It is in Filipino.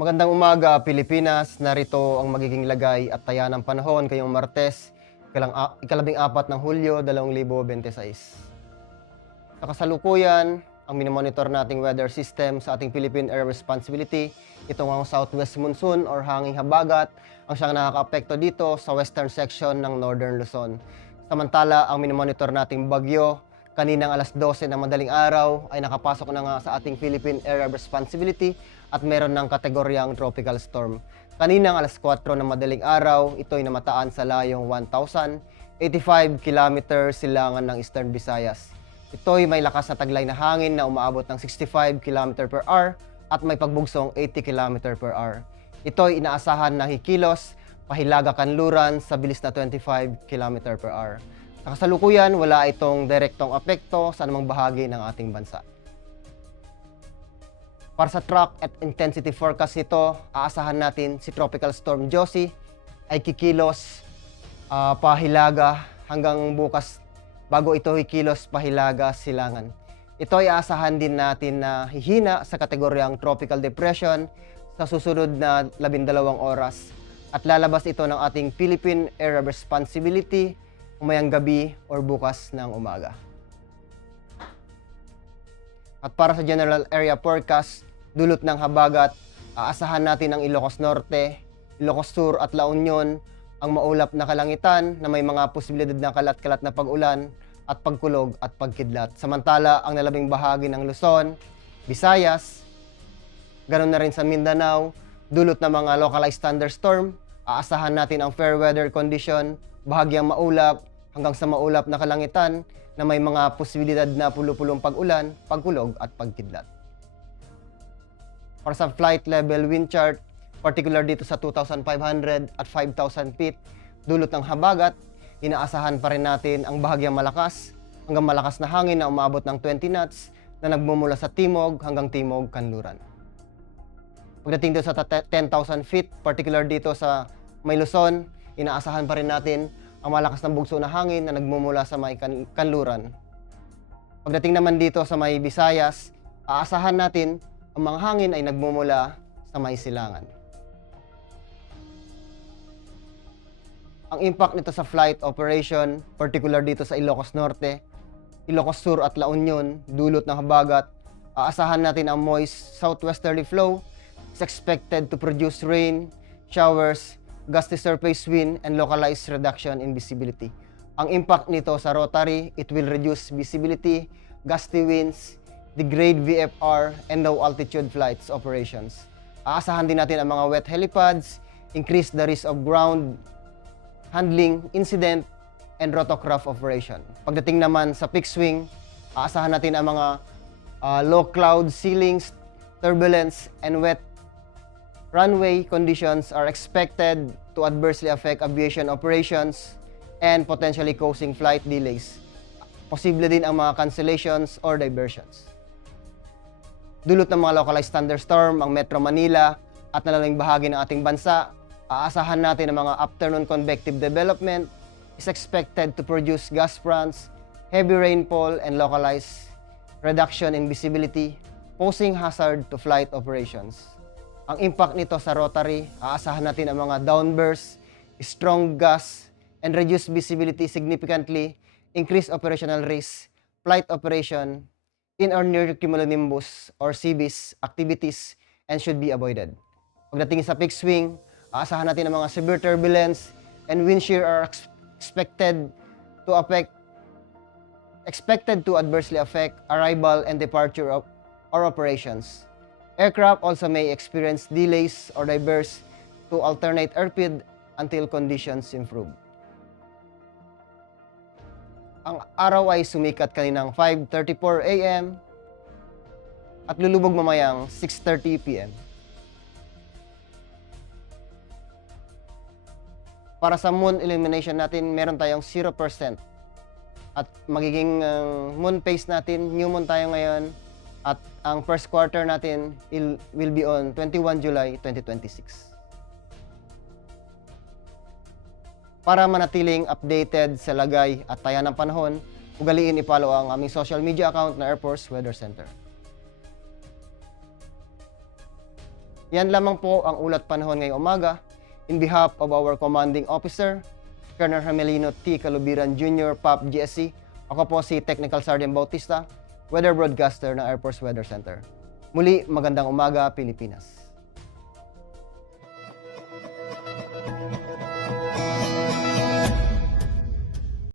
Magandang umaga, Pilipinas. Narito ang magiging lagay at taya ng panahon ngayong Martes, ikalabing-apat ng Hulyo, 2026. Sa kasalukuyan, ang minomonitor nating weather system sa ating Philippine Air Responsibility, itong ang southwest monsoon or hanging habagat, ang siyang nakakaapekto dito sa western section ng Northern Luzon. Samantala, ang minomonitor nating bagyo, kaninang alas 12 ng madaling araw ay nakapasok na nga sa ating Philippine Area of Responsibility at meron ng kategoryang tropical storm. Kaninang alas 4 ng madaling araw, ito ay namataan sa layong 1,085 km silangan ng Eastern Visayas. Ito ay may lakas na taglay na hangin na umaabot ng 65 km per hour at may pagbugsong 80 km per hour. Ito ay inaasahan na hikilos, pahilaga kanluran sa bilis na 25 km per hour. Sa kasalukuyan, wala itong direktong apekto sa anumang bahagi ng ating bansa. Para sa track at intensity forecast nito, aasahan natin si Tropical Storm Josie ay kikilos pahilaga hanggang bukas bago ito hikilos pahilaga silangan. Ito ay aasahan din natin na hihina sa kategoryang Tropical Depression sa susunod na 12 oras at lalabas ito ng ating Philippine Area of Responsibility umayang gabi or bukas ng umaga. At para sa general area forecast, dulot ng habagat, aasahan natin ang Ilocos Norte, Ilocos Sur at La Union, ang maulap na kalangitan na may mga posibilidad na kalat-kalat na pag-ulan at pagkulog at pagkidlat. Samantala, ang nalabing bahagi ng Luzon, Visayas, ganoon na rin sa Mindanao, dulot ng mga localized thunderstorm, aasahan natin ang fair weather condition, bahagyang maulap hanggang sa maulap na kalangitan na may mga posibilidad na pulo-pulong pag-ulan, pagkulog at pagkidlat. Para sa flight level wind chart, particular dito sa 2,500 at 5,000 feet, dulot ng habagat, inaasahan pa rin natin ang bahagyang malakas hanggang malakas na hangin na umabot ng 20 knots na nagmumula sa timog hanggang timog kanluran. Pagdating dito sa 10,000 feet, particular dito sa may Luzon, inaasahan pa rin natin ang malakas na bugso na hangin na nagmumula sa may kanluran. Pagdating naman dito sa may Visayas, aasahan natin ang mga hangin ay nagmumula sa may silangan. Ang impact nito sa flight operation, particular dito sa Ilocos Norte, Ilocos Sur at La Union, dulot ng habagat, aasahan natin ang moist southwesterly flow is expected to produce rain, showers, gusty surface wind, and localized reduction in visibility. Ang impact nito sa rotary, it will reduce visibility, gusty winds, degrade VFR, and low altitude flights operations. Aasahan din natin ang mga wet helipads, increase the risk of ground handling incident, and rotorcraft operation. Pagdating naman sa peak swing, aasahan natin ang mga low cloud ceilings, turbulence, and wet runway conditions are expected to adversely affect aviation operations and potentially causing flight delays. Posible din ang mga cancellations or diversions. Dulot ng mga localized thunderstorm ang Metro Manila at nalalang bahagi ng ating bansa, aasahan natin ang mga afternoon convective development is expected to produce gust fronts, heavy rainfall, and localized reduction in visibility, posing hazard to flight operations. Ang impact nito sa rotary, aasahan natin ang mga downbursts, strong gusts, and reduced visibility significantly, increased operational risk, flight operation, in or near cumulonimbus or CBIS activities and should be avoided. Pagdating sa peak swing, aasahan natin ang mga severe turbulence and wind shear are expected to adversely affect arrival and departure of our operations. Aircraft also may experience delays or diverse to alternate airfield until conditions improve. Ang araw ay sumikat kaninang 5:34 a.m. at lulubog mamayang 6:30 p.m. Para sa moon illumination natin, meron tayong 0%. At magiging moon phase natin, new moon tayo ngayon. At ang first quarter natin will be on 21 July 2026. Para manatiling updated sa lagay at taya ng panahon, ugaliin i-follow ang aming social media account na Air Force Weather Center. Yan lamang po ang ulat panahon ngayong umaga. In behalf of our commanding officer, Colonel Hermelino T. Calubiran Jr., PAP GSC, ako po si Technical Sergeant Bautista, Weather Broadcaster ng Air Force Weather Center. Muli, magandang umaga, Pilipinas.